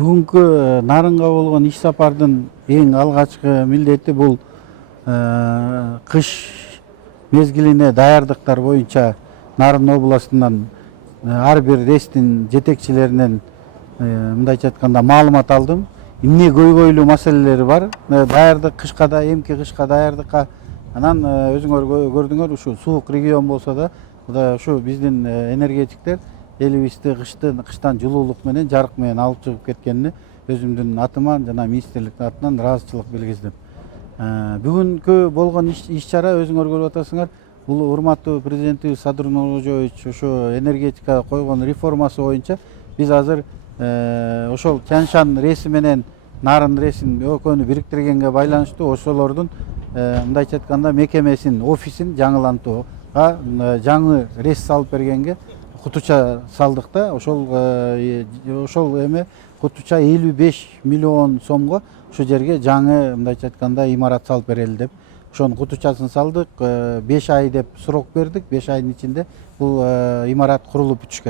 Бүгүнкү Нарынга болгон иш сапардын эң алгачкы милдети бул кыш мезгилине даярдыктар боюнча Нарын областынан ар бир рейстин жетекчилеринен мындайча айтканда маалымат алдым. Эмне көйгөйлүү маселелери бар? Даярдык кышка да, эмки кышка даярдыкка анан өзүңөр көрдүңөр, ушу суук регион болсо да ушу биздин энергетиктер элибизди кыштан жылуулук менен, жарык менен алып чыгып кеткенине өзүмдүн атыма жана министрликтин атынан ыраазычылык билгиздим. Бүгүнкү болгон иш чара өзүңөр көрүп атасыңар, бул урматтуу президентибиз Садыр Нуркожоевич ошо энергетика койгон реформасы боюнча биз азыр ошол Тянь-Шань рейси менен Нарын рейсин экөөнү бириктиргенге байланыштуу ошолордун мындайча айтканда мекемесин, офисин жаңылантууга жаңы рейс салып бергенге кутуча салдык да. Ошол эме кутуча 55 миллион сомго ошол жерге жаңы мындайча айтканда имарат салып берели деп ошонун кутучасын салдык. 5 ай деп срок бердик. 5 айдын ичинде бул имарат курулуп бүтүш керек.